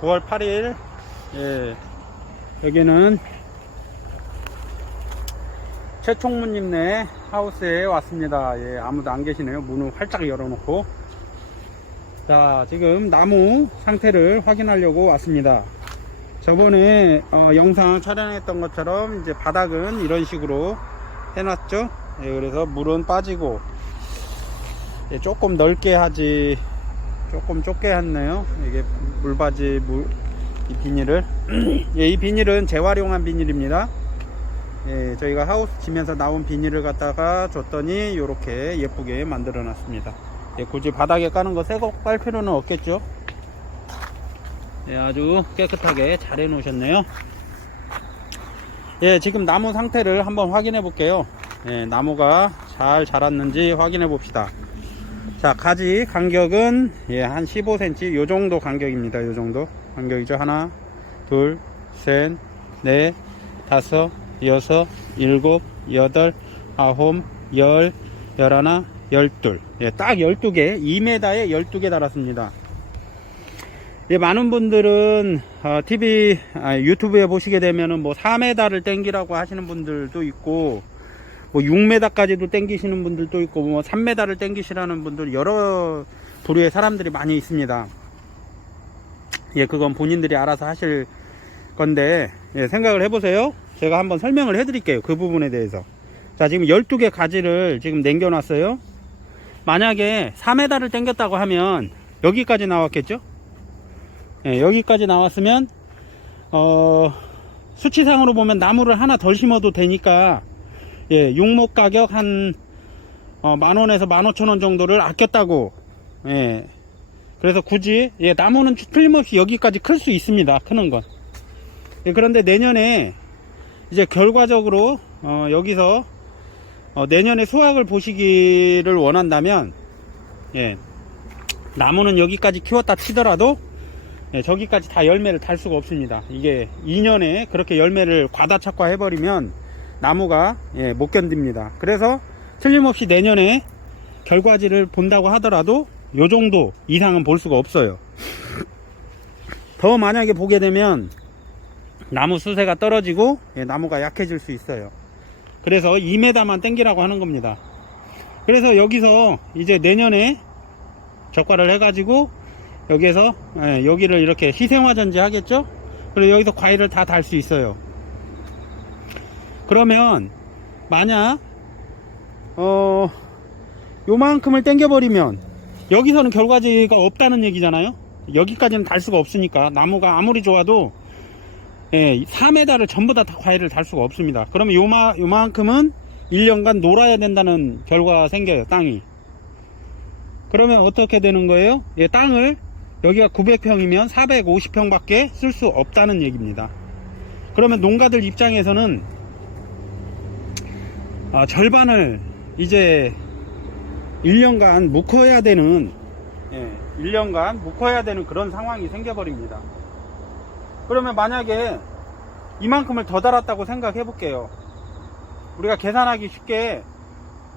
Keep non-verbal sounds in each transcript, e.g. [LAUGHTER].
9월 8일 예, 여기는 최총무님네 하우스에 왔습니다. 예, 아무도 안 계시네요. 문을 활짝 열어놓고 자 지금 나무 상태를 확인하려고 왔습니다. 저번에 어, 영상 촬영했던 것처럼 이제 바닥은 이런 식으로 해놨죠. 예, 그래서 물은 빠지고 예, 조금 넓게 하지 조금 좁게 했네요. 이게 물바지 물, 이 비닐을 [CLEARS THROAT] 예, 이 비닐은 재활용한 비닐입니다. 예, 저희가 하우스 지면서 나온 비닐을 갖다가 줬더니 이렇게 예쁘게 만들어 놨습니다. 예, 굳이 바닥에 까는 거 새거 깔 필요는 없겠죠. 예, 아주 깨끗하게 잘 해 놓으셨네요. 예, 지금 나무 상태를 한번 확인해 볼게요. 예, 나무가 잘 자랐는지 확인해 봅시다. 자, 가지 간격은 예, 한 15cm 요 정도 간격입니다. 요 정도 간격이죠. 하나, 둘, 셋, 넷, 다섯, 여섯, 일곱, 여덟, 아홉, 열, 열하나, 열둘. 예, 딱 12개, 2m에 12개 달았습니다. 예, 많은 분들은 어, TV, 아, 유튜브에 보시게 되면은 뭐 4m를 땡기라고 하시는 분들도 있고 뭐 6m까지도 땡기시는 분들도 있고 뭐 3m를 땡기시라는 분들 여러 부류의 사람들이 많이 있습니다. 예, 그건 본인들이 알아서 하실 건데 예, 생각을 해보세요. 제가 한번 설명을 해드릴게요. 그 부분에 대해서. 자, 지금 12개 가지를 지금 남겨놨어요. 만약에 4m를 땡겼다고 하면 여기까지 나왔겠죠? 예, 여기까지 나왔으면 어, 수치상으로 보면 나무를 하나 덜 심어도 되니까 예, 용목 가격 한 어, 만원에서 만오천원 정도를 아꼈다고 예. 그래서 굳이 예, 나무는 틀림없이 여기까지 클 수 있습니다 크는 건 예, 그런데 내년에 이제 결과적으로 어, 여기서 어, 내년에 수확을 보시기를 원한다면 예, 나무는 여기까지 키웠다 치더라도 예, 저기까지 다 열매를 달 수가 없습니다. 이게 2년에 그렇게 열매를 과다착화 해버리면 나무가 예, 못 견딥니다. 그래서 틀림없이 내년에 결과지를 본다고 하더라도 요 정도 이상은 볼 수가 없어요. 더 만약에 보게 되면 나무 수세가 떨어지고 예, 나무가 약해질 수 있어요. 그래서 2m만 땡기라고 하는 겁니다. 그래서 여기서 이제 내년에 적과를 해가지고 여기에서 예, 여기를 이렇게 희생화 전지 하겠죠? 그리고 여기서 과일을 다 달 수 있어요. 그러면 만약 어 요만큼을 땡겨버리면 여기서는 결과지가 없다는 얘기잖아요. 여기까지는 달 수가 없으니까 나무가 아무리 좋아도 예, 4m를 전부 다, 다 과일을 달 수가 없습니다. 그러면 요마, 요만큼은 1년간 놀아야 된다는 결과가 생겨요, 땅이. 그러면 어떻게 되는 거예요? 예, 땅을 여기가 900평이면 450평 밖에 쓸 수 없다는 얘기입니다. 그러면 농가들 입장에서는 아, 절반을 이제 1년간 묶어야 되는 예, 1년간 묶어야 되는 그런 상황이 생겨버립니다. 그러면 만약에 이만큼을 더 달았다고 생각해 볼게요. 우리가 계산하기 쉽게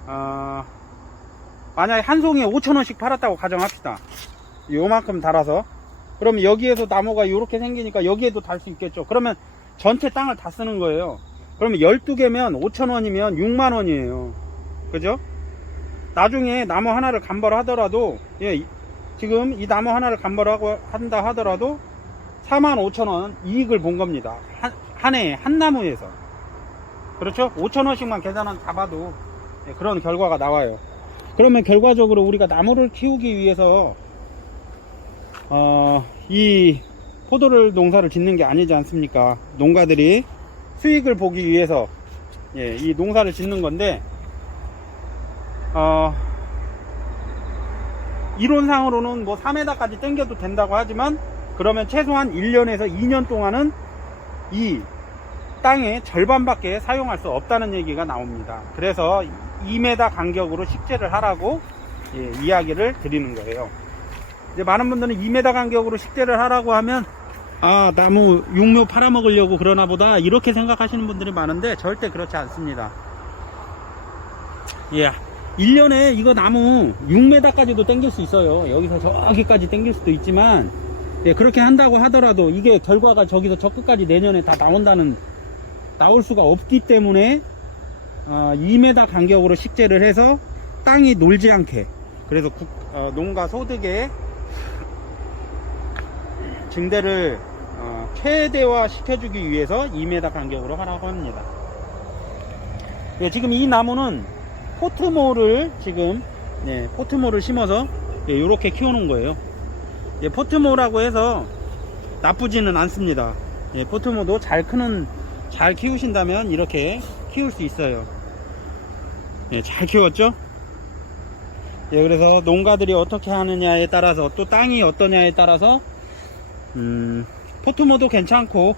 어, 만약에 한 송이에 5천원씩 팔았다고 가정합시다. 요만큼 달아서 그러면 여기에서 나무가 이렇게 생기니까 여기에도 달 수 있겠죠. 그러면 전체 땅을 다 쓰는 거예요. 그러면 12개면 5천원이면 6만원이에요. 그죠? 나중에 나무 하나를 감벌 하더라도 예, 이- 지금 이 나무 하나를 감벌하고 한다 하더라도 4만 5천원 이익을 본 겁니다. 한, 한 해에 한 나무에서. 그렇죠? 5천원씩만 계산한 잡아도 예, 그런 결과가 나와요. 그러면 결과적으로 우리가 나무를 키우기 위해서 어, 이 포도를 농사를 짓는 게 아니지 않습니까? 농가들이 수익을 보기 위해서 예, 이 농사를 짓는 건데 어, 이론상으로는 뭐 3m까지 땡겨도 된다고 하지만 그러면 최소한 1년에서 2년 동안은 이 땅의 절반밖에 사용할 수 없다는 얘기가 나옵니다. 그래서 2m 간격으로 식재를 하라고 예, 이야기를 드리는 거예요. 이제 많은 분들은 2m 간격으로 식재를 하라고 하면 아 나무 육묘 팔아먹으려고 그러나 보다 이렇게 생각하시는 분들이 많은데 절대 그렇지 않습니다. 예, 1년에 이거 나무 6m까지도 땡길 수 있어요. 여기서 저기까지 땡길 수도 있지만 예, 그렇게 한다고 하더라도 이게 결과가 저기서 저 끝까지 내년에 다 나온다는 나올 수가 없기 때문에 어, 2m 간격으로 식재를 해서 땅이 놀지 않게 그래서 국- 어, 농가 소득의 증대를 어, 최대화 시켜주기 위해서 2m 간격으로 하라고 합니다. 예, 지금 이 나무는 포트모를 지금 네, 포트모를 심어서 이렇게 키워놓은 거예요. 예, 포트모라고 해서 나쁘지는 않습니다. 예, 포트모도 잘 크는 잘 키우신다면 이렇게 키울 수 있어요. 예, 잘 키웠죠? 예, 그래서 농가들이 어떻게 하느냐에 따라서 또 땅이 어떠냐에 따라서 음, 포트모도 괜찮고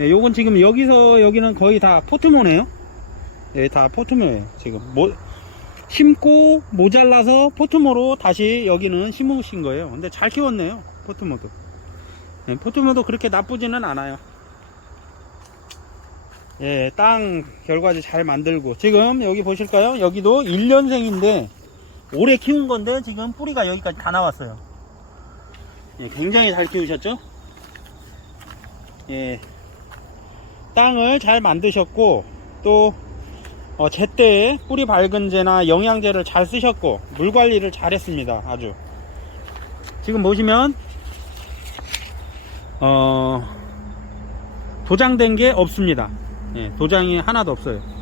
예, 요건 지금 여기서 여기는 거의 다 포트모네요. 예, 다 포트모예요. 지금 뭐 심고 모자라서 포트모로 다시 여기는 심으신 거예요. 근데 잘 키웠네요. 포트모도. 예, 포트모도 그렇게 나쁘지는 않아요. 예, 땅 결과지 잘 만들고 지금 여기 보실까요? 여기도 1년생인데 올해 키운 건데 지금 뿌리가 여기까지 다 나왔어요. 예, 굉장히 잘 키우셨죠? 예, 땅을 잘 만드셨고 또 어, 제때 뿌리 밝은제나 영양제를 잘 쓰셨고 물 관리를 잘 했습니다. 아주 지금 보시면 어, 도장된 게 없습니다. 예, 도장이 하나도 없어요.